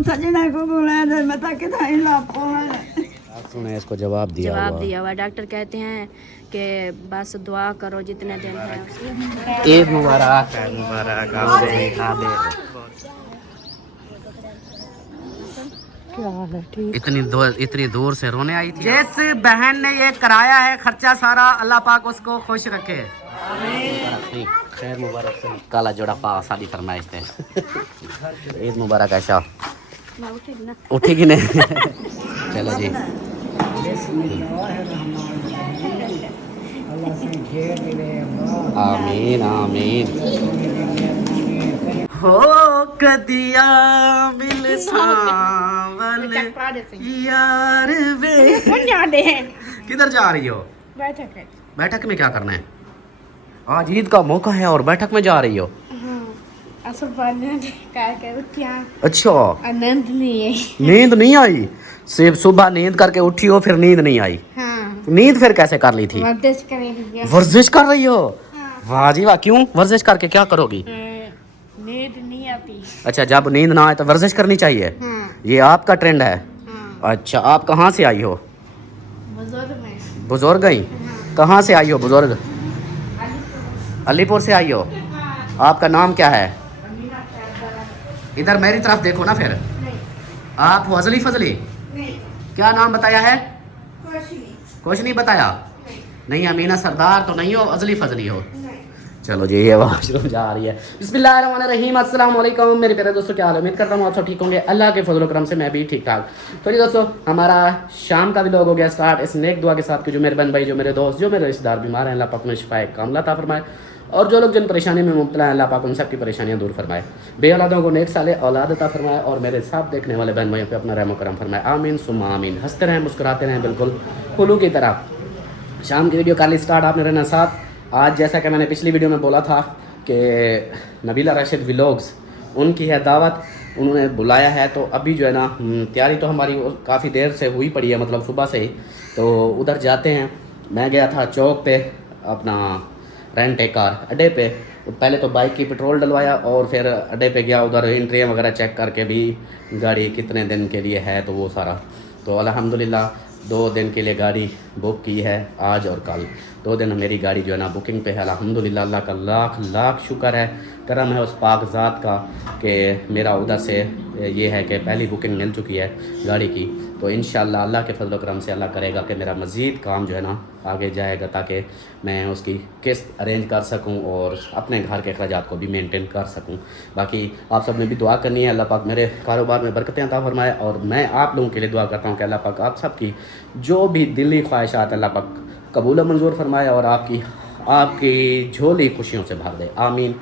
सजना को बुलाया था, बता के था इन लाखों सुने इसको जवाब दिया हुआ। डॉक्टर कहते हैं कि बस दुआ करो जितने दिन है। ईद मुबारक है, मुबारक इतनी दूर से रोने आई थी। जिस बहन ने ये कराया है खर्चा सारा, अल्लाह पाक उसको खुश रखे। खैर मुबारक से काला जोड़ा पा शादी फरमाइश थे। ईद मुबारक ऐसा उठेगी नहीं। चलो जी, आमीन आमीन। हो कदिया मिल सावन यार वे। किधर जा रही हो? बैठक में क्या करना है? आज ईद का मौका है और बैठक में जा रही हो? अच्छा, नींद नहीं आई? सिर्फ सुबह नींद करके उठी हो फिर नींद नहीं आई? नींद फिर कैसे कर ली थी? वर्जिश कर रही हो? वाह जी वाह। क्यों वर्जिश करके क्या करोगी? नींद नहीं आती। अच्छा, जब नींद ना आए तो वर्जिश करनी चाहिए। ये आपका ट्रेंड है? अच्छा, आप कहाँ से आई हो? बुजुर्ग गई? कहाँ से आई हो बुजुर्ग? अलीपुर से आई हो। आपका नाम क्या है? इधर मेरी तरफ देखो ना फिर। आप हो अजली फजली? क्या नाम बताया है? कुछ नहीं बताया? नहीं, अमीना सरदार तो नहीं हो, अजली फजली हो। चलो जी, ये वाशरूम जा रही है। बिस्मिल्लाहिर्रहमानिर्रहीम। अस्सलाम वालेकुम मेरे प्यारे दोस्तों, क्या हाल है? उम्मीद करता हूँ आप सब ठीक होंगे। अल्लाह के फजल करम से मैं भी ठीक ठाक। तो जी दोस्तों, हमारा शाम का व्लॉग हो गया स्टार्ट इस नेक दुआ के साथ कि जो मेरे बहन भाई, जो मेरे दोस्त, जो मेरे रिश्तेदार बीमार हैं, अल्लाह पाक उन्हें शिफाए कामिला अता फरमाए, और जो लोग जिन परेशानी में मुब्तला हैं, अल्लाह पाक उन सबकी परेशानियाँ दूर फरमाए, बे औलादों को नेक साले औलाद अता फरमाए, और मेरे साथ देखने वाले बहन भाइयों पे अपना रहम करम फरमाए। आमीन सुम्मा आमीन। हंसते रहें, मुस्कुराते रहें, बिल्कुल फूलों की तरह। शाम की वीडियो कल स्टार्ट, आपने रहना साथ। आज जैसा कि मैंने पिछली वीडियो में बोला था कि नबीला राशिद व्लॉग्स, उनकी है दावत, उन्होंने बुलाया है। तो अभी जो है ना तैयारी तो हमारी काफ़ी देर से हुई पड़ी है, मतलब सुबह से ही। तो उधर जाते हैं। मैं गया था चौक पे अपना रेंट ए कार अड्डे पे। पहले तो बाइक की पेट्रोल डलवाया और फिर अड्डे पे गया, उधर एंट्रियाँ वगैरह चेक करके भी गाड़ी कितने दिन के लिए है तो वो सारा। तो अल्हम्दुलिल्लाह 2 दिन के लिए गाड़ी बुक की है, आज और कल 2 दिन मेरी गाड़ी जो है ना बुकिंग पे है। अल्हम्दुलिल्लाह, अल्लाह का लाख लाख शुक्र है, करम है उस पाक ज़ात का कि मेरा उधर से ये है कि पहली बुकिंग मिल चुकी है गाड़ी की। तो इंशाअल्लाह अल्लाह के फजल करम से अल्लाह करेगा कि मेरा मज़ीद काम जो है ना आगे जाएगा, ताकि मैं उसकी किस्त अरेंज कर सकूं और अपने घर के अखराजात को भी मेंटेन कर सकूं। बाकी आप सब ने भी दुआ करनी है, अल्लाह पाक मेरे कारोबार में बरकतें अता फरमाए, और मैं आप लोगों के लिए दुआ करता हूं कि अल्लाह पाक आप सब की जो भी दिली ख्वाहिशात अल्लाह पाक कबूल मंजूर फरमाए और आपकी झोली खुशियों से भर दे। आमीन।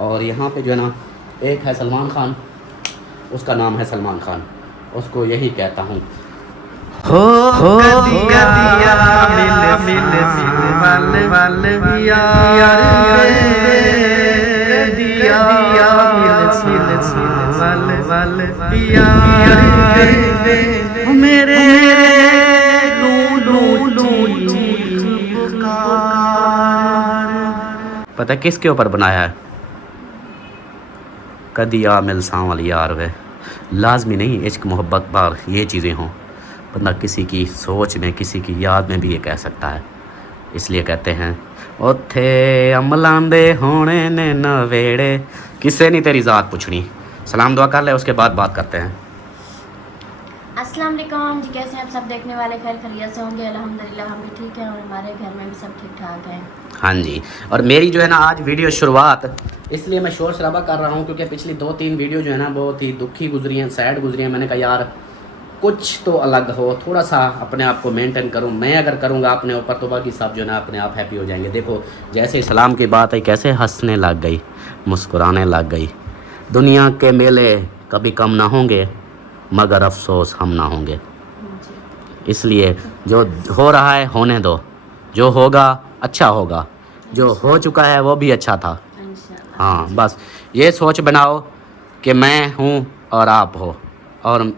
और यहाँ पे जो है ना एक है सलमान खान, उसका नाम है सलमान खान, उसको यही कहता हूँ। हो कदिया मिल मेरे पता है किसके ऊपर बनाया है? कदिया मिल सावल यार वे। लाजमी नहीं इश्क मोहब्बत पर ये चीज़ें हों, बंदा किसी की सोच में, किसी की याद में भी ये कह सकता है। इसलिए कहते हैं ओथे अमलां दे होने ने नवेड़े, किसे नहीं तेरी ज़ात पूछनी। सलाम दुआ कर ले, उसके बाद बात करते हैं। अस्सलाम वालेकुम जी, कैसे हैं आप सब देखने वाले? खैर खैरियत से होंगे? अल्हम्दुलिल्लाह हम भी ठीक हैं और हमारे घर में भी सब ठीक ठाक हैं। हाँ जी। और मेरी जो है ना आज वीडियो शुरुआत इसलिए मैं शोर शराबा कर रहा हूँ क्योंकि पिछली 2-3 वीडियो जो है ना बहुत ही दुखी गुजरी हैं, सैड गुजरी हैं। मैंने कहा यार कुछ तो अलग हो, थोड़ा सा अपने आप को मेंटेन करूँ। मैं अगर करूँगा अपने ऊपर तो बाकी सब जो है ना अपने आप हैप्पी हो जाएंगे। देखो जैसे सलाम की बात है, कैसे हंसने लग गई, मुस्कुराने लग गई। दुनिया के मेले कभी कम ना होंगे मगर अफसोस हम ना होंगे। इसलिए जो हो रहा है होने दो, जो होगा अच्छा होगा, जो हो चुका है वो भी अच्छा था। हाँ, बस ये सोच बनाओ कि मैं हूँ और आप हो और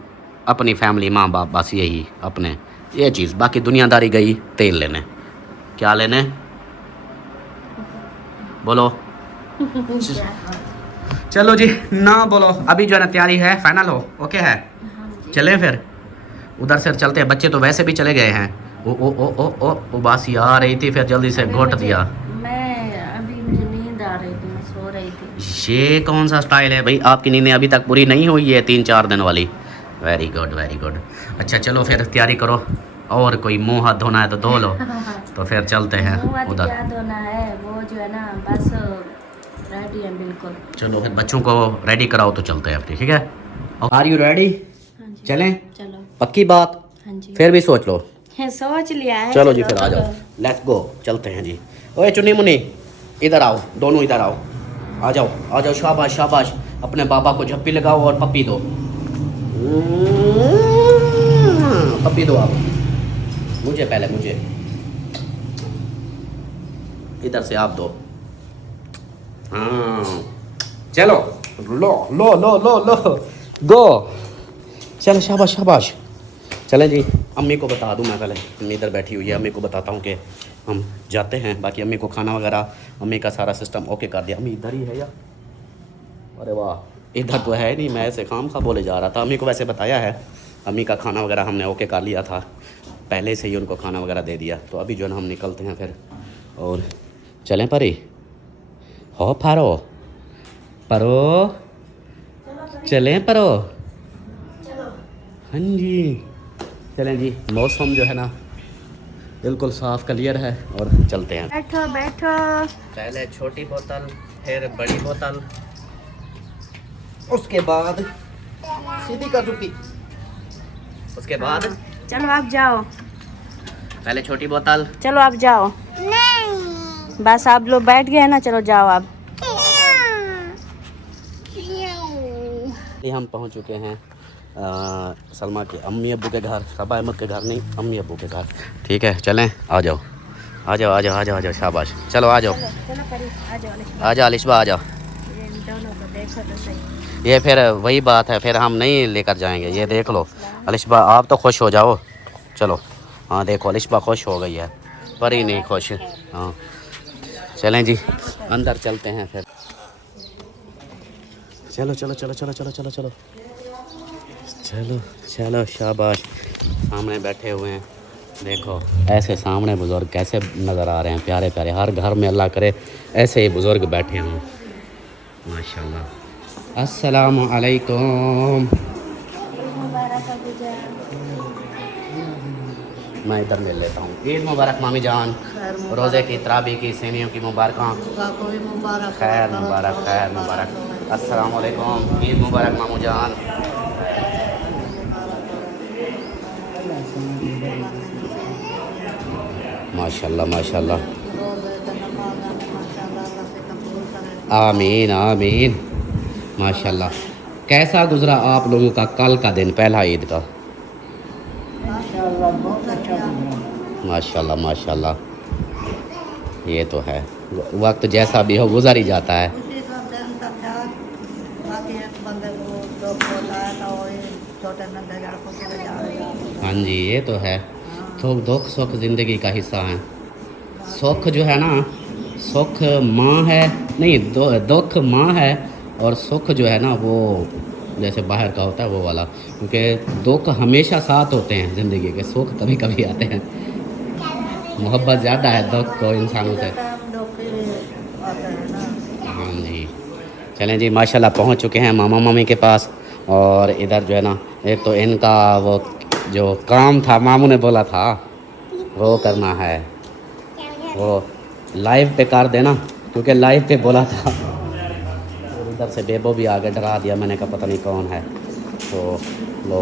अपनी फैमिली, माँ बाप, बस यही अपने ये चीज़। बाकी दुनियादारी गई तेल लेने। क्या लेने बोलो? चलो जी ना बोलो, अभी जो है ना तैयारी है, फाइनल हो, ओके है, हाँ जी। चलें फिर उधर से चलते हैं। बच्चे तो वैसे भी चले गए हैं। ओ बासी आ रही थी, फिर जल्दी से घोट दिया। मैं अभी मुझे नींद आ रही थी, मैं सो रही थी। ये कौन सा स्टाइल है भाई, आपकी नींद अभी तक पूरी नहीं हुई है 3-4 दिन वाली। Very good very good. अच्छा चलो फिर तैयारी करो, और कोई मुंह हाथ धोना है तो धो लो, तो फिर चलते हैं मुँह हाथ उधर। क्या धोना है, वो जो है ना बस रेडी है बिल्कुल। चलो फिर बच्चों को रेडी कराओ तो चलते हैं, ठीक है। Are you ready? हाँ जी। चलें? चलो। पक्की बात? हाँ जी। फिर भी सोच लो। सोच लिया है। चलो जी फिर आ जाओ, लेट्स गो, चलते हैं जी। ओए चुन्नी मुन्नी इधर आओ, दोनों इधर आओ, आ जाओ, शाबाश शाबाश। अपने बाबा को झप्पी लगाओ और पप्पी दो, पप्पी दो आप मुझे, पहले मुझे, इधर से आप दो। हाँ चलो, लो लो लो लो लो गो, चलो शाबाश शाबाश। चले जी, अम्मी को बता दूं मैं, पहले अम्मी इधर बैठी हुई है, अम्मी को बताता हूँ कि हम जाते हैं। बाकी अम्मी को खाना वगैरह, अम्मी का सारा सिस्टम ओके कर दिया। अम्मी इधर ही है या? अरे वाह, इधर तो है नहीं, मैं ऐसे खाम खा बोले जा रहा था। अम्मी को वैसे बताया है, अम्मी का खाना वगैरह हमने ओके कर लिया था, पहले से ही उनको खाना वगैरह दे दिया। तो अभी जो है ना हम निकलते हैं फिर, और चलें परी हो पारो परो, चलें परो। हाँ जी चलें जी, मौसम जो है ना बिल्कुल साफ़ क्लियर है, और चलते हैं। बैठो बैठो। पहले छोटी बोतल, फिर बड़ी बोतल, उसके बाद सीधी कर चुकी, उसके बाद चलो आप जाओ, पहले छोटी बोतल। चलो आप जाओ। नहीं बस आप लोग बैठ गए हैं ना, चलो जाओ आप। ये हम पहुंच चुके हैं सलमा के अम्मी अब्बू के घर, सबा अहमद के घर नहीं, अम्मी अब्बू के घर। ठीक है चलें, आ जाओ आ जाओ आ जाओ आ जाओ आ जाओ, शाबाश, चलो आ जाओ आ जाओ अलिशबा आ जाओ। दोनों को देखो तो सही। ये फिर वही बात है, फिर हम नहीं लेकर जाएंगे। ये देख लो अलिशबा, आप तो खुश हो जाओ। चलो हाँ देखो अलिशबा खुश हो गई है, पर ही नहीं खुश। हाँ चलें जी, अंदर चलते हैं फिर। चलो चलो चलो चलो चलो चलो चलो चलो चलो, शाबाश। सामने बैठे हुए हैं, देखो ऐसे सामने बुज़ुर्ग कैसे नज़र आ रहे हैं, प्यारे प्यारे। हर घर में अल्लाह करे ऐसे ही बुज़ुर्ग बैठे हों, माशाल्लाह। अस्सलामु अलैकुम। मैं इधर मिल लेता हूँ। ईद मुबारक मामी जान, रोज़े की तराबी की सेवियों की मुबारक, खैर मुबारक खैर मुबारक। अस्सलामु अलैकुम, ईद मुबारक मामू जान। माशाल्लाह माशाल्लाह, आमीन आमीन, माशाल्लाह। कैसा गुज़रा आप लोगों का कल का दिन, पहला ईद का? माशाल्लाह माशाल्लाह, ये तो है, वक्त जैसा भी हो गुज़र ही जाता है। हाँ जी ये तो है, तो दुख सुख ज़िंदगी का हिस्सा है। सुख जो है ना, सुख माँ है नहीं, दुख माँ है, और सुख जो है ना वो जैसे बाहर का होता है वो वाला, क्योंकि दुख हमेशा साथ होते हैं ज़िंदगी के, सुख कभी कभी आते हैं। मोहब्बत ज़्यादा है दुख को इंसानों से। हाँ जी चलें जी, माशाल्लाह पहुँच चुके हैं मामा मामी के पास। और इधर जो है ना, एक तो इनका वो जो काम था, मामू ने बोला था वो करना है, वो लाइव पे कर देना, क्योंकि लाइव पे बोला था। इधर से बेबो भी आगे डरा दिया, मैंने कहा पता नहीं कौन है। तो लो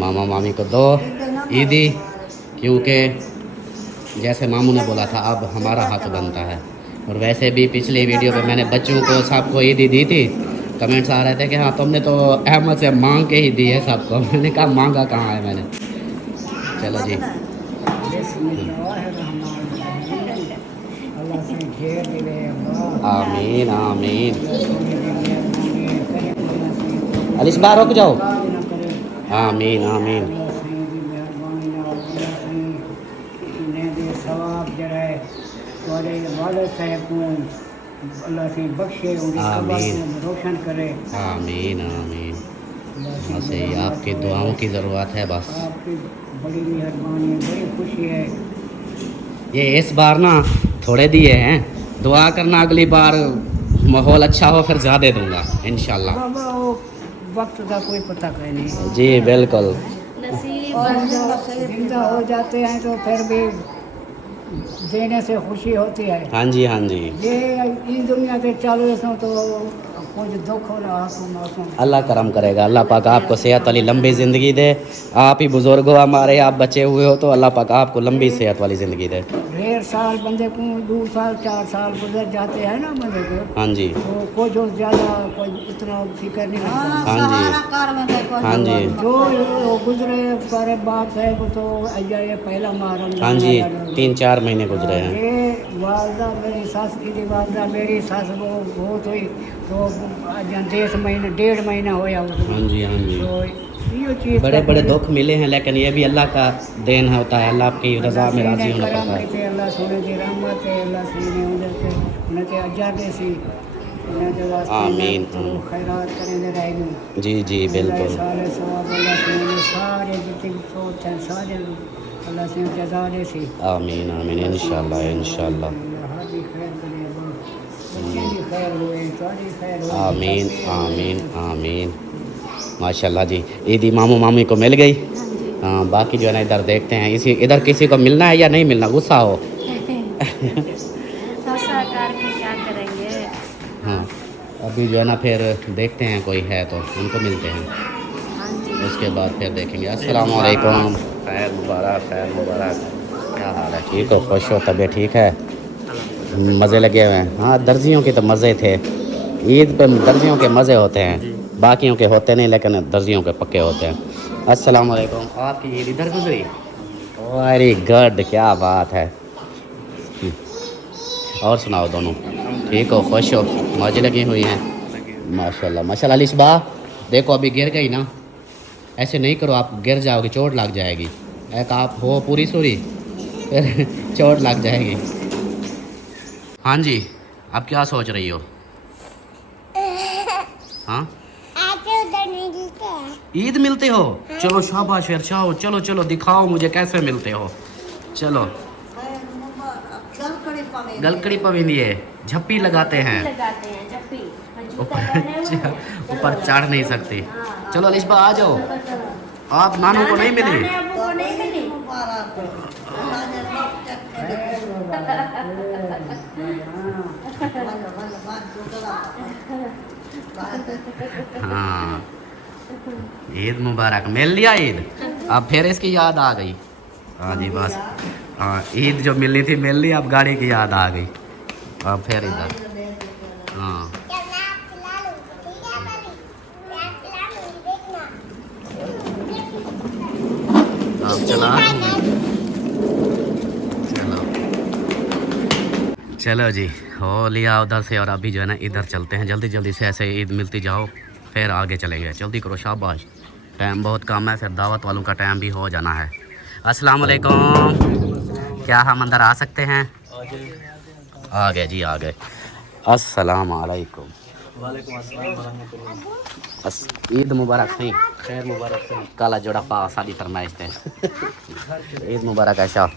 मामा मामी को दो ईदी, क्योंकि जैसे मामू ने बोला था अब हमारा हक बनता है। और वैसे भी पिछली वीडियो पे मैंने बच्चों को सबको ईदी दी थी, कमेंट्स आ रहे थे कि हाँ तुमने तो अहमद से मांग के ही दी है सबको। मैंने कहा मांगा कहाँ है मैंने। चलो जी, आमीन आमीन। अलिशबा रुक जाओ, आमीन आमीन। वाले साहब को अल्लाह से बख्शे, उनके कब्र को रोशन करे। आमीन आमीन। अल्लाह से बस यही आपकी दुआओं की ज़रूरत है बस। आपकी बड़ी मेहरबानी है, बड़ी खुशी है। ये इस बार ना थोड़े दिए हैं, दुआ करना अगली बार माहौल अच्छा हो फिर ज़्यादा दूंगा इंशाल्लाह। बाबा वो वक्त का कोई पता कहीं नहीं। जी बिल्कुल। नसीब और जिंदा हो जाते हैं तो फिर भी देने से खुशी होती है। हाँ जी हाँ जी। ये इस दुनिया से चालू सो तो कुछ दुख हो रहा मौसम। अल्लाह करम करेगा, अल्लाह पाक आपको सेहत वाली लंबी ज़िंदगी दे। आप ही बुज़ुर्ग हो हमारे, आप बचे हुए हो तो अल्लाह पाक आपको लंबी सेहत वाली ज़िंदगी दे। 1.5 साल बंदे को 2 साल 4 साल गुजर जाते हैं ना बंदे को, हाँ जी तो कुछ और ज़्यादा कोई इतना फिक्र नहीं करता। हाँ जी हाँ जी जो वो गुजरे सारे बाप साहब तो अजा ये पहला मुहर्रम। हाँ जी 3-4 महीने गुजरे हैं। ये वालदा मेरी सास की वालदा मेरी सास वो बहुत हुई तो अजा 1.5 महीना होया उसको। हाँ जी हाँ जी। तो ये चीज़ बड़े बड़े दुख मिले हैं लेकिन ये भी अल्लाह का देन होता है, अल्लाह आपकी रज़ा में राज़ी होना पड़ता है। अल्लाह सोने की रहमत है, अल्लाह सीने उन्हें अजा दे सी आमीन। खैरात करेंगे रहेगी। जी जी बिल्कुल। सारे सवाब अल्लाह से सारे जितने सोच हैं सारे अल्लाह से जज़ा दे सी। आमीन आमीन इंशाल्लाह इंशाल्लाह। हादी खैर करे, बच्चे भी खैर हुए, सारी खैर हुए। आमीन आमीन आमीन। माशाल्लाह जी। ईदी मामू मामी को मिल गई। हाँ बाकी जो है ना इधर देखते हैं, इसी इधर किसी को मिलना है या नहीं मिलना, गुस्सा हो। क्या करेंगे। हाँ अभी जो है ना फिर देखते हैं कोई है तो उनको मिलते हैं, उसके बाद फिर देखेंगे। अस्सलाम वालेकुम। खैर मुबारक खैर मुबारक। क्या हाल है, ठीक हो, खुश हो, तबीयत ठीक है, मज़े लगे हुए हैं। हाँ दर्जियों के तो मज़े थे, ईद पे दर्जियों के मज़े होते हैं, बाकियों के होते नहीं लेकिन दर्जियों के पक्के होते हैं। अस्सलाम वालेकुम। आपकी ईद इधर गुजरी, वेरी गुड, क्या बात है। और सुनाओ, दोनों ठीक हो, खुश हो, मौज लगी हुई हैं। माशाल्लाह माशाल्लाह। लिशबा देखो अभी गिर गई ना, ऐसे नहीं करो, आप गिर जाओगे, चोट लग जाएगी। एक आप हो पूरी सूरी फिर चोट लग जाएगी। हाँ जी, आप क्या सोच रही हो? हाँ ईद मिलते हो, चलो शाबाश फिर, जाओ चलो चलो दिखाओ मुझे कैसे मिलते हो। चलो गलकड़ी पवेंदी है, झप्पी लगाते हैं, ऊपर चढ़ नहीं सकती। चलो लिशबा आ जाओ, आप नानू को नहीं मिली। हाँ ईद मुबारक, मिल लिया ईद, अब फिर इसकी याद आ गई। हाँ जी बस, हाँ ईद जो मिलनी थी मिल ली, अब गाड़ी की याद आ गई, अब फिर इधर। हाँ अब चला, चलो चलो जी, हो लिया उधर से, और अभी जो है ना इधर चलते हैं, जल्दी जल्दी से ऐसे ईद मिलती जाओ फिर आगे चलेंगे। जल्दी करो, शाबाश, टाइम बहुत कम है, फिर दावत वालों का टाइम भी हो जाना है। अस्सलाम वालेकुम, क्या हम अंदर आ सकते हैं? आ गए जी, आ गए। अस्सलाम वालेकुम। ईद मुबारक सही, खैर मुबारक सही, काला जोड़ा पा शादी फरमाइश थे। ईद मुबारक। ऐसा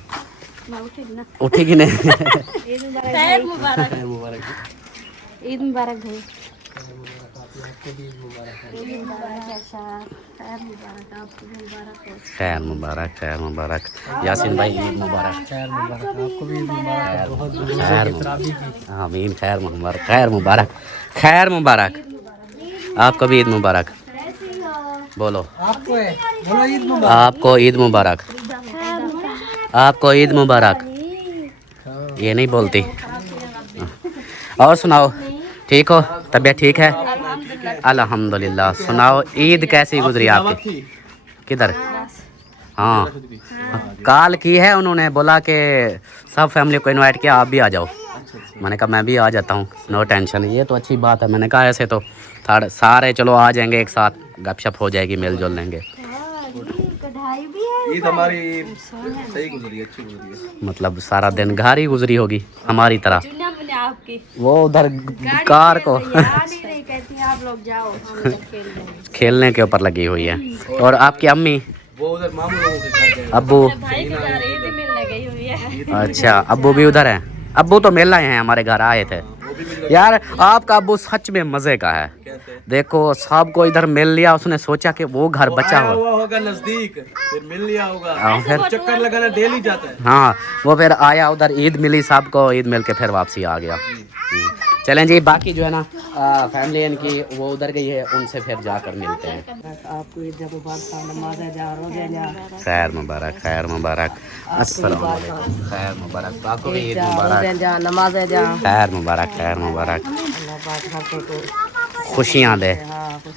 उठेगी नहीं। खैर मुबारक, ईद मुबारक भाई, खैर मुबारक खैर मुबारक। यासीन भाई ईद मुबारक। खैर मुबारक, आपको भी मुबारक, बहुत खैर आमीन, खैर मुबारक खैर मुबारक खैर मुबारक। आपको भी ईद मुबारक। बोलो, आपको है, बोलो ईद मुबारक। आपको ईद मुबारक, आपको ईद मुबारक। ये नहीं बोलती। और सुनाओ, ठीक हो, तबीयत ठीक है? अल्हम्दुलिल्लाह। सुनाओ ईद कैसी गुजरी आपकी? किधर? हाँ कॉल की है उन्होंने, बोला कि सब फैमिली को इनवाइट किया, आप भी आ जाओ। मैंने कहा मैं भी आ जाता हूँ, नो टेंशन। ये तो अच्छी बात है, मैंने कहा ऐसे तो सारे चलो आ जाएंगे एक साथ, गपशप हो जाएगी, मिल जुल लेंगे। भाई भी है। ईद हमारी सही गुजरी, अच्छी गुजरी। मतलब सारा दिन घर ही गुजरी होगी हमारी तरह। आपकी वो उधर कार को नहीं कहती आप लोग जाओ, हम इधर खेल रहे हैं। खेलने के ऊपर लगी हुई है। और आपकी अम्मी वो उधर मामू लोगों के घर गए। अब्बू? भाई के घर ईद मिलने गई हुई है। अच्छा, अब्बू भी उधर है। अब्बू तो मिल रहे हैं, हमारे घर आए थे। यार आपका अब्बू सच में मजे का है। कैसे? देखो सबको इधर मिल लिया, उसने सोचा कि वो घर बचा आया हुआ। हुआ होगा नजदीक, फिर मिल लिया होगा। फिर चक्कर लगाना डेली जाता है। हाँ, वो फिर आया उधर, ईद मिली सबको, ईद मिल के फिर वापसी आ गया। चलें जी, बाकी जो है ना फैमिली इनकी वो उधर गई है, उनसे फिर जाकर मिलते हैं। आपको ईद मुबारक, नमाज जा, रोजे जा। खैर मुबारक, खैर मुबारक। अस्सलाम वालेकुम। खैर मुबारक, आपको भी ईद मुबारक। जा, नमाज जा। खैर मुबारक, खैर मुबारक। खुशियाँ दे,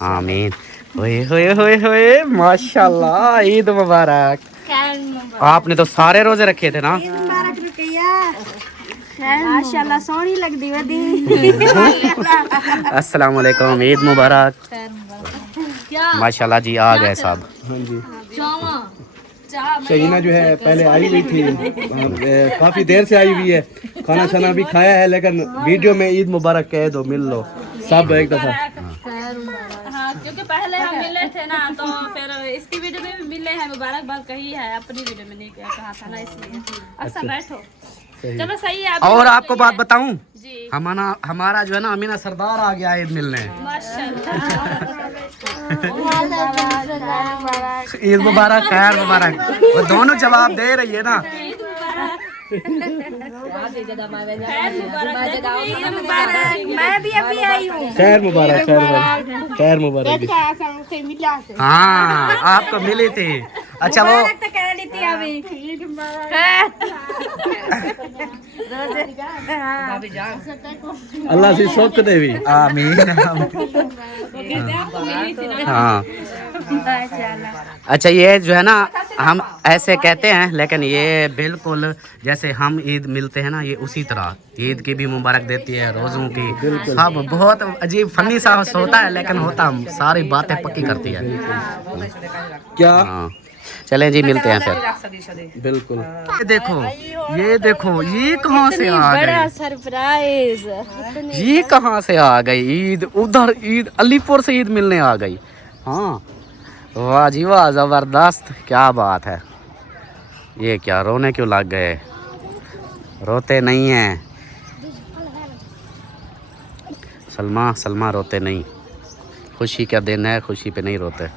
आमीन। होए होए होए होए, माशाल्लाह, ईद मुबारक। आपने तो सारे रोजे रखे थे ना? माशाल्लाह सोहनी लगदी वदी। अस्सलाम वालेकुम, ईद मुबारक। माशाल्लाह जी, आ गए साहब। हाँ जी। शहीना जो है पहले आई हुई थी, काफी देर से आई हुई है। खाना शाना भी खाया है, लेकिन वीडियो में ईद मुबारक कह दो, मिल लो सब एक दफा। हाँ, क्योंकि पहले हम मिले थे ना, तो फिर इसकी वीडियो में भी मिले हैं, मुबारकबाद कही है, अपनी वीडियो में नहीं कहा था ना, इसलिए। अच्छा बैठो, चलो सही है। और आपको बात बताऊं, जी, हमारा जो है ना अमीना सरदार आ गया ईद मिलने। ईद मुबारक, खैर मुबारक। वो दोनों जवाब दे रही है ना। मैं भी अभी आई हूँ। खैर मुबारक, खैर मुबारक, खैर मुबारक। हाँ, आपको मिली थी। अच्छा वो तो कह ली थी अभी। अल्लाह से शौक देवी। आमीन। हाँ, अच्छा ये जो है ना हम ऐसे कहते हैं, लेकिन ये बिल्कुल जैसे हम ईद मिलते हैं ना, ये उसी तरह ईद की भी मुबारक देती है, रोज़ों की सब। बहुत अजीब फनी सा होता है, लेकिन होता सारी बातें पक्की करती है। क्या? हाँ, चलें जी, मिलते हैं फिर। बिल्कुल। ये देखो ये कहाँ से आ गई? सरप्राइज। ये कहाँ से आ गई? ईद उधर, ईद अलीपुर से ईद मिलने आ गई। हाँ, वाह जी वाह, ज़बरदस्त, क्या बात है। ये क्या, रोने क्यों लग गए? रोते नहीं हैं सलमा, सलमा रोते नहीं। खुशी का दिन है, खुशी पे नहीं रोते।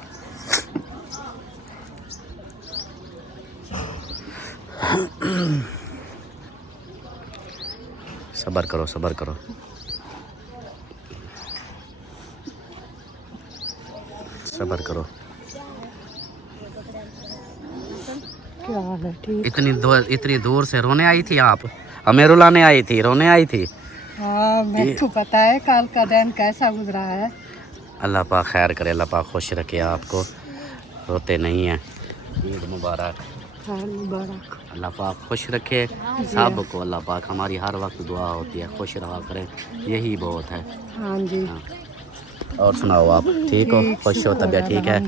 सब्र करो, सब्र करो। सब्र करो। क्या हाल है? ठीक। इतनी दूर से रोने आई थी आप? अमेरुला ने आई थी, रोने आई थी? हाँ, मेरे को पता है कल का दिन कैसा गुजरा है। अल्लाह पाक खैर करे, अल्लाह पाक खुश रखे आपको, रोते नहीं हैं। ईद मुबारक। मुबारक। अल्लाह पाक खुश रखे सबको। अल्लाह पाक, हमारी हर वक्त दुआ होती है, खुश रहा करें, यही बहुत है। हाँ जी। और सुनाओ, आप ठीक हो? खुश हो? तबीयत ठीक है?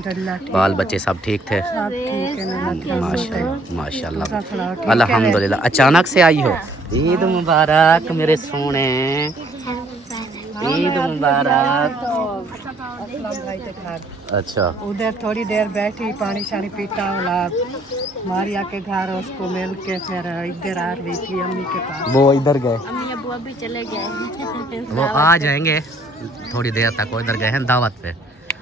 बाल बच्चे सब ठीक थे? सब ठीक है। माशाल्लाह, अल्हम्दुलिल्लाह। अचानक से आई हो? ईद मुबारक मेरे सोने, ईद मुबारक। अच्छा, उधर थोड़ी देर बैठी, पानी शानी पीता होला, मारिया के घर, उसको मिल के फिर इधर आ रही थी अम्मी के पास। वो इधर गए? अम्मी अबू अभी चले गए। वो आ जाएंगे थोड़ी देर तक, वो इधर गए हैं दावत पे।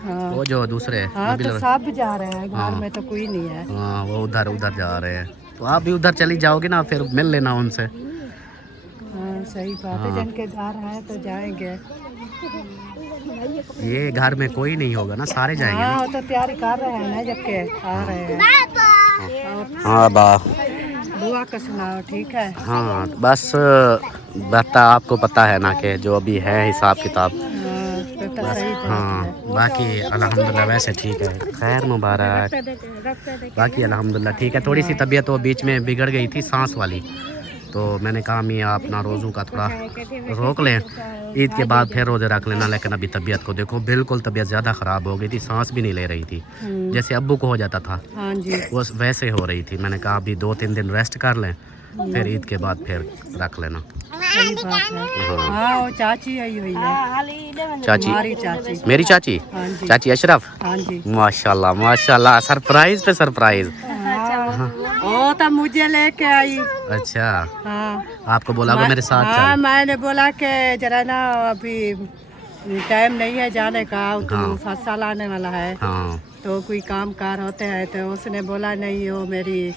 हाँ। वो जो दूसरे हाँ, तो सब जा रहे हैं, घर हाँ। में तो कोई नहीं है। हाँ, वो उधर उधर जा रहे हैं, तो आप भी उधर चली जाओगी ना, फिर मिल लेना उनसे। हाँ, सही बात है। हाँ। जिनके घर है तो जाएंगे। ये घर में कोई नहीं होगा ना, सारे जाएंगे हाँ, ना? वो तो तैयारी कर रहे हैं ना, जबकि आ रहे हैं। हाँ बा, दुआ का सुनाओ, ठीक है। हाँ बस बता, आपको पता है ना कि जो अभी है हिसाब किताब। फिर तो सही बात हाँ, है। बाकी अल्हम्दुलिल्लाह वैसे ठीक है। खैर मुबारक। बाकी अल्हम्दुलिल्लाह ठीक है। थोड़ी सी तबीयत वो बीच में बिगड़ गई थी, सांस वाली, तो मैंने कहा मियाँ अपना रोज़ों का थोड़ा रोक लें, ईद के बाद फिर रोज़े रख लेना। लेकिन अभी तबीयत को देखो, बिल्कुल तबीयत ज़्यादा ख़राब हो गई थी, सांस भी नहीं ले रही थी, जैसे अब्बू को हो जाता था वो वैसे हो रही थी। मैंने कहा अभी 2-3 दिन रेस्ट कर लें, फिर ईद के बाद फिर रख लेना। सही बात है। हाँ वो चाची आई हुई है, चाची, हमारी चाची। मेरी चाची, हाँ जी। चाची अशरफ, हाँ जी। माशाल्लाह माशाल्लाह, सरप्राइज पे सरप्राइज। वो तो मुझे लेके आई। अच्छा, हाँ आपको बोला कि मेरे साथ हाँ चल। मैंने बोला कि जरा ना अभी टाइम नहीं है जाने का, तो हाँ। फसल आने वाला है, हाँ तो कोई काम कार होते हैं। तो उसने बोला नहीं, वो मेरी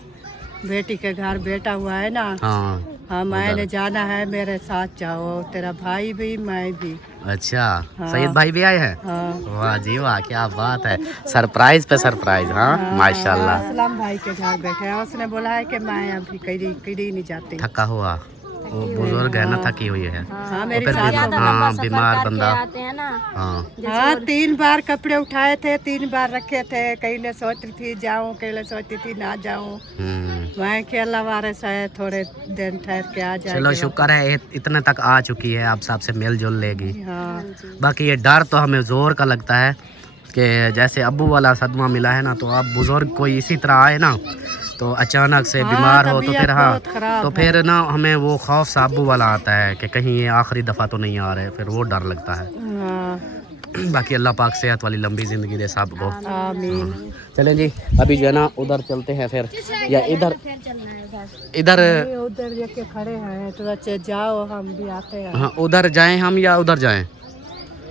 बेटी के घर बेटा हुआ है ना, हाँ। हाँ मैंने जाना है, मेरे साथ जाओ, तेरा भाई भी मैं भी। अच्छा, हाँ। सईद भाई भी आए हैं। हाँ वाह जी वाह, क्या बात है, सरप्राइज पे सरप्राइज। हाँ माशाल्लाह। असलम भाई के घर बैठे हैं। उसने बोला है कि मैं अभी कहीं नहीं जाती। थका हुआ वो बुजुर्ग है ना, थकी हुई है। हाँ और मेरी फिर सास बीमार, हाँ बीमार बंदा। आते हैं ना, हाँ हाँ 3 बार कपड़े उठाए थे, 3 बार रखे थे। कहीं ने सोचती थी जाऊं, कहीं ने सोचती थी ना जाऊं। मैं के अल्लाह वारिस है, थोड़े दिन ठहर के आ जाए। चलो शुक्र है इतने तक आ चुकी है, अब सबसे मेल जोल लेगी। हाँ बाकी ये डर तो हमें जोर का लगता है कि जैसे अब्बू वाला सदमा मिला है ना, तो अब बुजुर्ग कोई इसी तरह आए ना, तो अचानक से हाँ, बीमार हो तो तबीयत फिर हाँ, बहुत खराब तो फिर ना हमें वो खौफ सा अब्बू वाला आता है कि कहीं ये आखिरी दफ़ा तो नहीं आ रहे, फिर वो डर लगता है। हाँ बाकी अल्लाह पाक सेहत वाली लंबी ज़िंदगी दे सबको। आमीन। चलें जी, अभी जो है ना उधर चलते हैं फिर, या इधर इधर उधर लेके खड़े हैं, तो अच्छे जाओ, हम भी आते हैं। हाँ उधर जाएं हम या उधर जाएं?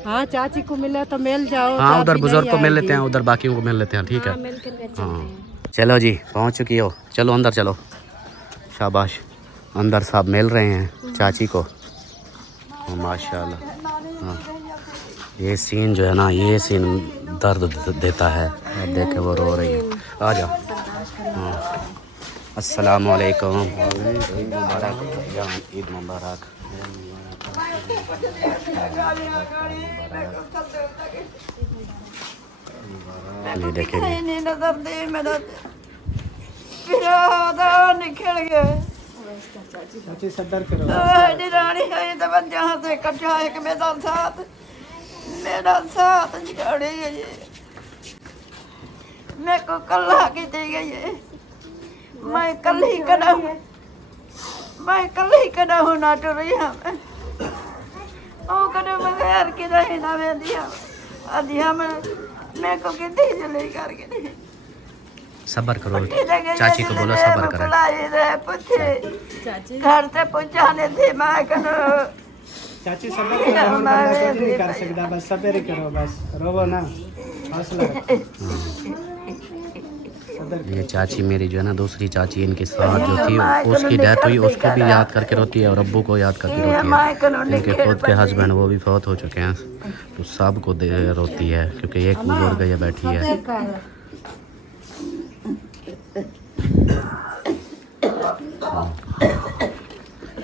हाँ चाची को मिले तो मिल जाओ। हाँ उधर चाची बुजुर्ग नहीं को मिल लेते हैं, आएगी। उधर बाकियों को मिल लेते हैं, ठीक है। हाँ चलो जी, पहुँच चुकी हो, चलो अंदर चलो। शाबाश, अंदर साहब मिल रहे हैं चाची को, माशाल्लाह। हाँ ये सीन जो है ना, ये सीन दर्द देता है। अब देखे वो रो रही है, आ जाओ। हाँ अस्सलाम वालेकुम, ईद मुबारक, ईद मुबारक। ये देखें जी, नहीं नजर दे मेरा, मेरा आधा निकल गया। रानी है तो बन जहाँ से कटा है कि मेरा साथ निकाले गई, मेरे को कल्ला की दी गई है। मैं कल ही करा हूँ, मैं कल ही करा हूँ ना तो रही हमें ओ करे बगैर के रही ना मैं दिया अधिया में मेरे को कितनी जल्दी करके नहीं। सब्र करो, चाची को बोलो सब्र करें। घर से पहुँचाने थे मैं करो चाची सबर करो, और बंदा कुछ नहीं कर सकता, बस सब्र ही करो, बस रोवो ना, हौसला रखो। ये चाची मेरी जो है ना, दूसरी चाची इनके साथ जो थी, उसकी डेथ हुई, उसको भी याद करके रोती है और अब्बू को याद करके रोती है। इनके खुद के हस्बैंड वो भी फौत हो चुके हैं, तो सब को रोती है क्योंकि एक बुजुर्ग ये बैठी है।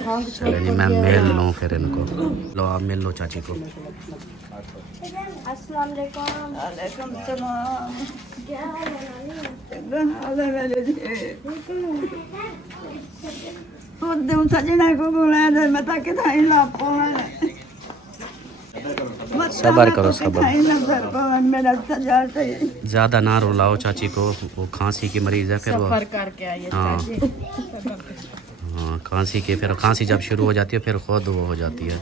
चलो जी, मैं मिल लूँ फिर इनको। लो आप मिल लो चाची को। अस्सलाम वालेकुम। वालेकुम सलाम। क्या हाल है नानी? हाल है मेरे जी। खुद दूँ सजना को बुलाया था, मैं ताकि था ही लाभ पाऊँ। सब्र करो, सब्र। मेरा सजा से ज़्यादा ना रुलाओ चाची को, वो खांसी की मरीज़ है, फिर वो सफर करके आइए हाँ चाची। हाँ खांसी के, फिर खांसी जब शुरू हो जाती है फिर खुद वो हो जाती है।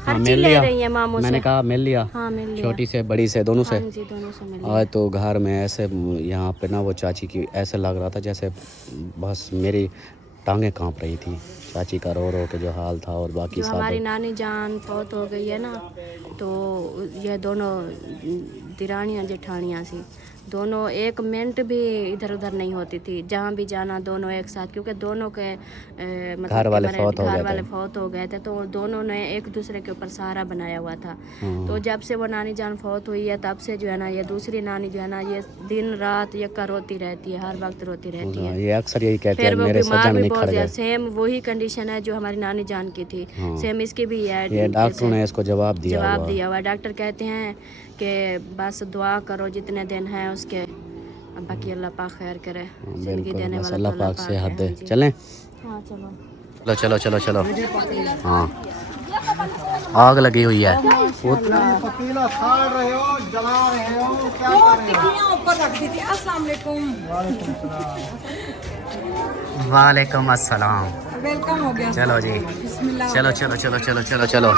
हाँ मिल ले लिया, रही है मामू से। मैंने कहा मिल लिया, हाँ मिल लिया। छोटी से बड़ी से दोनों से। हाँ जी दोनों से मिल लिया। आज तो घर में ऐसे यहाँ पे ना वो चाची की ऐसे लग रहा था जैसे बस मेरी टांगें कांप रही थी, चाची का रो रो के जो हाल था। और बाकी जो सब हमारी नानी जान फौत हो गई है ना, तो ये दोनों दिरानियाँ जेठानियाँ सी, दोनों एक मिनट भी इधर उधर नहीं होती थी, जहाँ भी जाना दोनों एक साथ, क्योंकि दोनों के मतलब घर वाले फौत हो गए थे, तो दोनों ने एक दूसरे के ऊपर सहारा बनाया हुआ था। तो जब से वो नानी जान फौत हुई है, तब से जो है ना ये दूसरी नानी जो है ना, ये दिन रात यक्का रोती रहती है, हर वक्त रोती रहती है। ये अक्सर यही कहते हैं, फिर वो मेरे बीमार सज्जन भी निखर बहुत गए। सेम वही कंडीशन है जो हमारी नानी जान की थी, सेम इसकी भी है। ये डॉक्टर ने इसको जवाब दिया हुआ। डॉक्टर कहते हैं कि बस दुआ करो, जितने दिन हैं उसके बाकी अल्लाह पाक खैर करे, जिंदगी बिल्कुल देने बस वाला अल्लाह तो पाक से हद है है। जी। चलें? हाँ चलो। चलो चलो चलो चलो। हाँ आग लगी हुई है। पतीला साड़ रहे हो, जला रहे हो, क्या कर रहे हो? ऊपर रख दी थी। अस्सलाम वालेकुम। वालेकुम अस्सलाम। वेलकम हो गया। चलो जी, बिस्मिल्लाह। चलो चलो चलो चलो चलो चलो।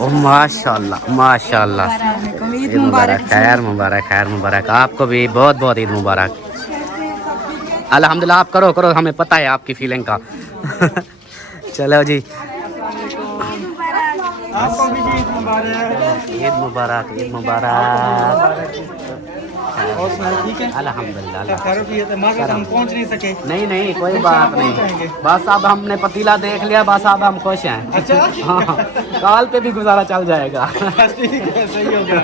ओ माशाल्लाह माशाल्लाह। ईद मुबारक, खैर मुबारक, खैर मुबारक। आपको भी बहुत बहुत ईद मुबारक। अल्हम्दुलिल्लाह। आप करो करो, हमें पता है आपकी फीलिंग का। चलो जी, आपको भी ईद मुबारक। ईद मुबारक, ईद मुबारक। और सुनाओ, ठीक है? अल्हम्दुलिल्लाह। खैर भी है तो मार्केट हम पहुंच नहीं सके। नहीं नहीं कोई बात नहीं, बस अब हमने पतीला देख लिया, बस अब हम खुश हैं। अच्छा। हाँ, काल पे भी गुजारा चल जाएगा। ठीक है, सही हो गया।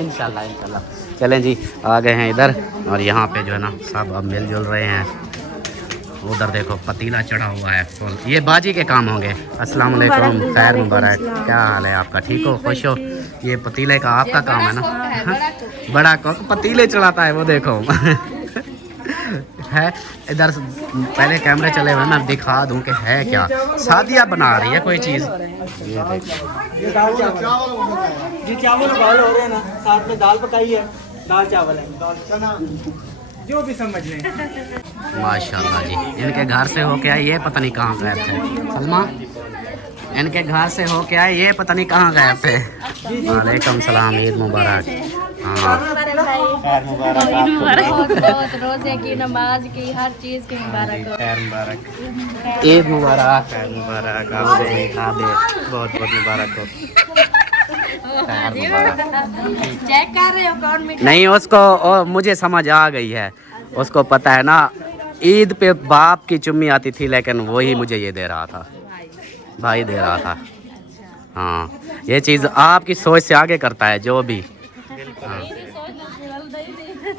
इंशाल्लाह इंशाल्लाह। चलें जी, आ गए हैं इधर और यहाँ पे जो है ना सब अब मिलजुल रहे हैं। उधर देखो पतीला चढ़ा हुआ है फुल। ये बाजी के काम होंगे। अस्सलाम वालेकुम, खैर मुबारक। क्या हाल है आपका? ठीक हो, खुश हो? ये पतीले का आपका काम है ना? बड़ा कोक पतीले चढ़ाता है वो, देखो। है इधर पहले कैमरे चले हुए, मैं दिखा दूं कि है क्या। शादियाँ बना रही है कोई चीज़। ये देखो, ये दाल चावल जी, चावल उबाल हो रहे हैं ना, साथ में दाल पकाई है, दाल चावल है, दाल चना, जो भी समझ लें। माशाल्लाह जी। इनके घर से होके आए, ये पता नहीं कहाँ गए थे। सलमा, इनके घर से होके आए, ये पता नहीं कहाँ गए थे। वालेकुम सलाम, ईद मुबारक। हाँ बहुत रोजे की, नमाज की, हर चीज़ की मुबारक हो। खैर मुबारक, ईद मुबारक, खैर मुबारक। आपसे भी खादे बहुत बहुत मुबारक हो। खैर मुबारक। चेक कर रहे हो कौन मिठाई? नहीं उसको मुझे समझ आ गई है, उसको पता है ना। ईद पे बाप की चुम्मी आती थी, लेकिन वही मुझे ये दे रहा था, भाई दे रहा था। हाँ, ये चीज़ आपकी सोच से आगे करता है जो भी।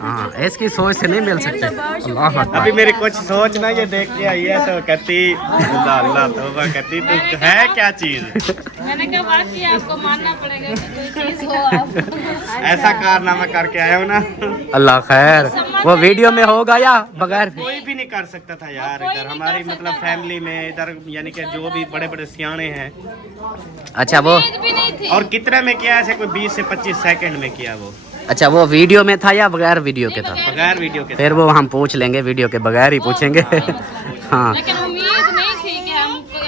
हाँ, इसकी सोच से नहीं मिल सकते। अल्लाह अकबर। अभी मेरी कुछ सोच ना ये देख के आई है तो कहती अल्लाह तौबा, कहती तू है क्या चीज। मैंने कहा वाकई आपको मानना पड़ेगा कि कोई चीज हो आप। ऐसा कारनामा करके आया हूँ ना, अल्लाह खैर। वो वीडियो में होगा या बगैर? कोई भी नहीं कर सकता था यार। इधर हमारी मतलब फैमिली में इधर यानी कि जो भी बड़े बड़े सियाने हैं। अच्छा वो, भी नहीं थी। और कितने में किया, ऐसे कोई 20 से 25 सेकंड में किया वो, अच्छा वो वीडियो में था या बगैर वीडियो के था? बगैर वीडियो के। फिर वो हम पूछ लेंगे, वीडियो के बगैर ही पूछेंगे। हाँ लेकिन उम्मीद नहीं थी कि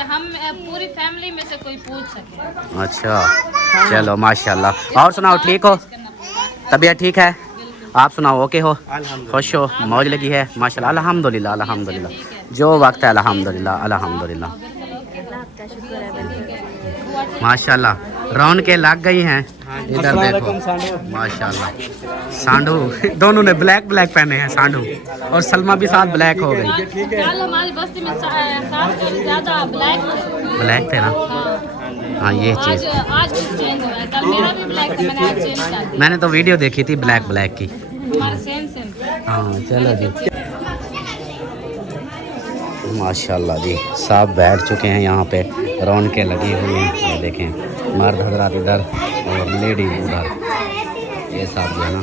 हम पूरी फैमिली में से कोई पूछ सके। अच्छा चलो माशाल्लाह। और सुनाओ, ठीक हो? तबीयत ठीक है? आप सुनाओ, ओके हो, खुश हो, मौज लगी है? माशाल्लाह, अल्हम्दुलिल्लाह अल्हम्दुलिल्लाह। जो वक्त है अल्हम्दुलिल्लाह अल्हम्दुलिल्लाह माशाल्लाह। रौनकें लग गई हैं इधर देखो माशाल्लाह। सांडू दोनों ने ब्लैक ब्लैक पहने हैं, सांडू और सलमा भी साथ ब्लैक हो गई। कल हमारी बस्ती में खास कर ज्यादा ब्लैक थे ना? हाँ ये आज चीज़ आज कुछ चेंज हुआ है। कल मेरा भी ब्लैक था, मैंने आज चेंज कर दिया। मैंने तो वीडियो देखी थी ब्लैक ब्लैक की। हमारे सेम सेम। हाँ चलो जी, माशाल्लाह जी। सब बैठ चुके हैं यहाँ पे, रौनकें लगी हुई हैं। ये देखें, मर्द हजरात इधर और लेडी उधर, ये सब जो है ना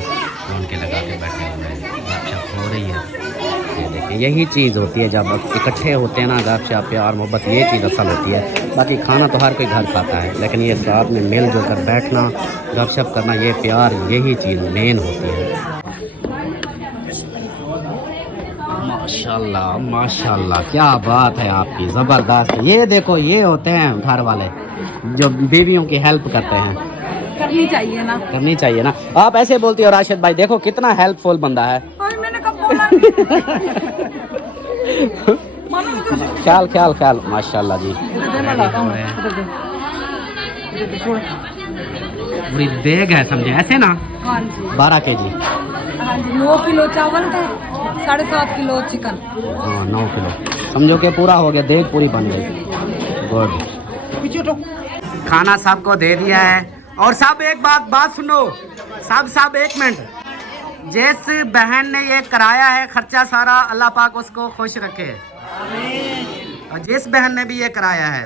रौनकें लगा के बैठे हुए हैं, गपशप हो रही है। ये देखें, यही चीज़ होती है जब इकट्ठे होते हैं ना, गपशप प्यार मोहब्बत, ये चीज़ असल होती है। बाकी खाना तो हर कोई घर खाता है, लेकिन ये साथ में मिलजुल कर बैठना, गपशप करना, ये प्यार, यही चीज़ मेन होती है। माशाल्लाह माशाल्लाह, क्या बात है आपकी, ज़बरदस्त। ये देखो, ये होते हैं घर वाले जो बीवियों की हेल्प करते हैं। करनी चाहिए ना। करनी चाहिए ना। आप ऐसे बोलती हो राशिद भाई, देखो कितना हेल्पफुल बंदा है। और मैंने कब बोला? ख्याल ख्याल ख्याल, माशाल्लाह जी। पूरी देग है, समझे ऐसे ना? हाँ जी 12 kg। हाँ जी, 9 किलो चावल थे, 7.5 किलो चिकन। हाँ 9 किलो, समझो कि पूरा हो गया, देग पूरी बन गई। गुड। खाना सबको दे दिया है और सब एक बात सुनो, सब एक मिनट। जिस बहन ने ये कराया है खर्चा सारा, अल्लाह पाक उसको खुश रखे। और जिस बहन ने भी ये कराया है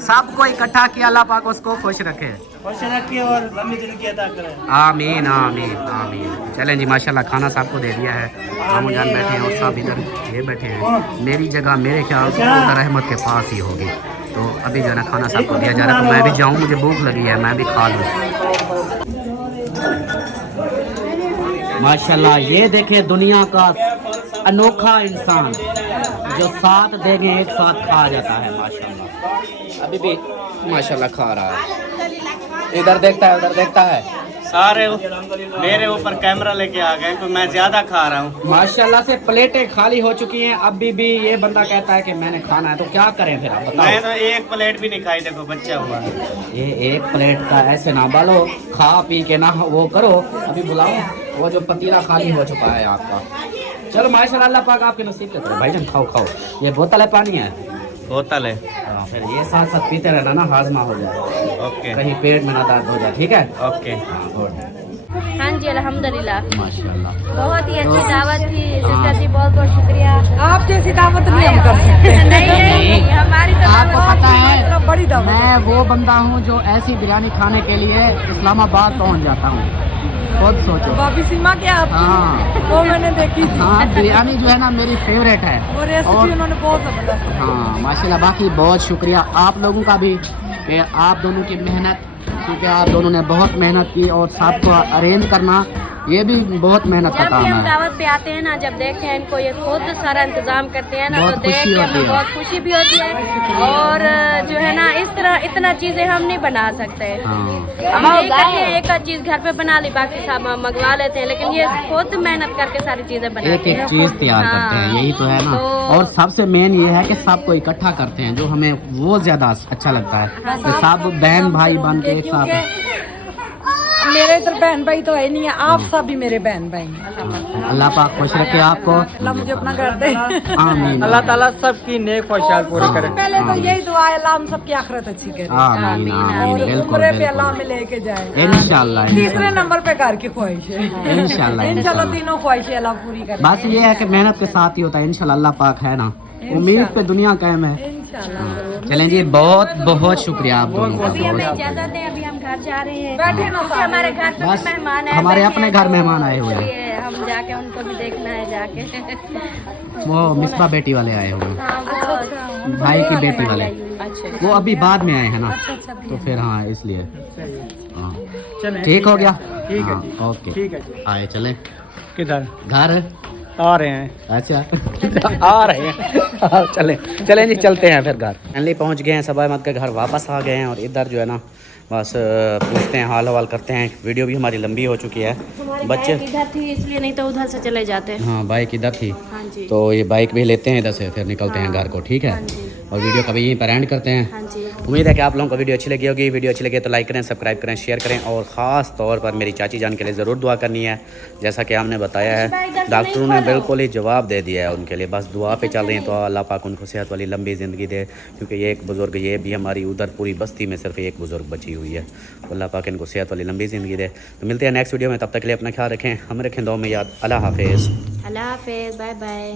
सबको इकट्ठा किया, अल्लाह पाक उसको खुश रखे। खुश रखिए और लंबी जिंदगी अता करे। आमीन आमीन आमीन। चलें जी, माशाल्लाह खाना सबको दे दिया है। मामू जान बैठे हैं और सब इधर ये बैठे हैं। मेरी जगह मेरे ख्याल से उधर अहमद के पास ही होगी। तो अभी जो है ना खाना सबको दिया जा रहा है। तो मैं भी जाऊँ, मुझे भूख लगी है, मैं भी खा लूँ। माशाल्लाह ये देखे दुनिया का अनोखा इंसान जो साथ देंगे एक साथ खा जाता है। माशाल्लाह अभी भी माशाल्लाह खा रहा है, इधर देखता है उधर देखता है। सारे मेरे ऊपर कैमरा लेके आ गए तो मैं ज्यादा खा रहा हूँ। माशाल्लाह से प्लेटें खाली हो चुकी हैं, अभी भी ये बंदा कहता है कि मैंने खाना है। तो क्या करें फिर आप बताओ। मैं तो एक प्लेट भी नहीं खाई, देखो बच्चा हुआ है। ये एक प्लेट का ऐसे ना बालो, खा पी के ना वो करो। अभी बुलाओ, वो जो पतीला खाली हो चुका है आपका। चलो माशाल्लाह, अल्लाह पाक आपके नसीब करते हैं। भाईजान खाओ खाओ, ये बोतल है पानी है, बोतल है। हाँ, फिर ये साथ साथ पीते रहना ना, हाजमा हो जाए, ओके कहीं पेट में ना दर्द हो जाए, ठीक है। ओके। हाँ, गुड। हाँ जी अल्हम्दुलिल्लाह, माशाल्लाह बहुत ही अच्छी दावत थी सिस्टर जी, बहुत बहुत शुक्रिया। आप जैसी दावत नहीं हम कर सकते। नहीं हमारी तो आपको पता है बड़ी दावत। मैं वो बंदा हूँ जो ऐसी बिरयानी खाने के लिए इस्लामाबाद पहुँच जाता हूँ। खुद सोचो। बाबी सीमा क्या आप? हाँ वो मैंने देखी थी। हाँ, बिरयानी जो है ना मेरी फेवरेट है। वो रेसिपी उन्होंने बहुत जबरदस्त बनाई। हाँ माशाल्लाह, बाकी बहुत शुक्रिया आप लोगों का भी कि आप दोनों की मेहनत, क्योंकि आप दोनों ने बहुत मेहनत की और सबको अरेंज करना ये भी बहुत मेहनत का जब काम भी हम है। दावत पे आते हैं ना, जब देखते हैं इनको ये खुद सारा इंतजाम करते हैं ना, बहुत तो देख खुशी के होती हमें है। बहुत खुशी भी होती है। और जो है ना, इस तरह इतना चीजें हम नहीं बना सकते। हाँ हम यही करते हैं, एक आध चीज घर पे बना ली, बाकी सब हम मंगवा लेते हैं, लेकिन ये खुद मेहनत करके सारी चीजें एक बनाते एक हैं। चीज तैयार करते हैं, यही तो है ना। तो- और सबसे मेन ये है कि सबको इकट्ठा करते हैं, जो हमें वो ज्यादा अच्छा लगता है कि सब बहन भाई बन के एक साथ। मेरे इधर बहन भाई तो है नहीं है, आप सब भी मेरे बहन भाई हैं। अल्लाह पाक खुश रखे आपको। अल्लाह मुझे अपना घर दे। आमीन अल्लाह ताला सबकी नेक ख्वाहिशात पूरी करे। पहले तो यही दुआ है, अल्लाह हम सबकी आखिरत अच्छी करे आमीन आमीन, और बिल्कुल उम्र पे अल्लाह बिल्कुल में लेके जाए। इंशाल्लाह तीसरे इंशाल्लाह नंबर पे घर की ख्वाहिश है। इंशाल्लाह इंशाल्लाह इंशाल्लाह। तीनों ख्वाहिशें अल्लाह पूरी करे। बस ये है कि मेहनत के साथ ही होता है, इंशाल्लाह अल्लाह पाक है ना, उम्मीद पे दुनिया कायम है। इंशाल्लाह। चलें जी, बहुत बहुत शुक्रिया आप दोनों का। अभी हमें बहुत इजाजत है, अभी हम घर जा रहे हैं। बैठे ना क्योंकि हमारे घर पे बस भी मेहमान आए, हमारे बैठे अपने हैं, घर तो मेहमान आए हुए हैं। इसलिए हम जाके उनको भी देखना है जाके। वो मिसबा बेटी वाले आए हुए हैं, हाँ, वो भाई की बेटी वाले, अच्छा वो अभी बाद में आए हैं ना, तो फिर हाँ इसलिए हाँ ठीक हो गया। ठीक है हाँ, ओके ठीक है जी। आए चले किधर घर। आ रहे हैं? अच्छा आ रहे हैं। चलें चलें जी, चलते हैं फिर घर। फाइनली पहुंच गए हैं, सब अहमद के घर वापस आ गए हैं। और इधर जो है ना बस पूछते हैं, हाल हवाल करते हैं। वीडियो भी हमारी लंबी हो चुकी है। बच्चे इधर थी इसलिए, नहीं तो उधर से चले जाते। हाँ बाइक इधर थी, हाँ जी तो ये बाइक भी लेते हैं इधर से, फिर निकलते हैं घर को, ठीक है। हाँ जी। और वीडियो कभी यहीं पर एंड करते हैं। हाँ जी। उम्मीद है कि आप लोगों को वीडियो अच्छी लगी होगी। वीडियो अच्छी लगे तो लाइक करें, सब्सक्राइब करें, शेयर करें। और ख़ास तौर पर मेरी चाची जान के लिए ज़रूर दुआ करनी है। जैसा कि हमने बताया है, डॉक्टरों ने बिल्कुल ही जवाब दे दिया है उनके लिए, बस दुआ पे चल रही हैं। तो अल्लाह पाक उनको सेहत वाली लंबी ज़िंदगी दे, क्योंकि ये एक बुज़ुर्ग, ये भी हमारी उधर पूरी बस्ती में सिर्फ एक बुज़ुर्ग बची हुई है। अल्लाह पाक इनको सेहत वाली लंबी ज़िंदगी दे। तो मिलते हैं नेक्स्ट वीडियो में, तब तक के लिए अपना ख्याल रखें, हम रखें दुआ में याद। अल्लाह हाफिज़। अल्लाह हाफिज़, बाय बाय।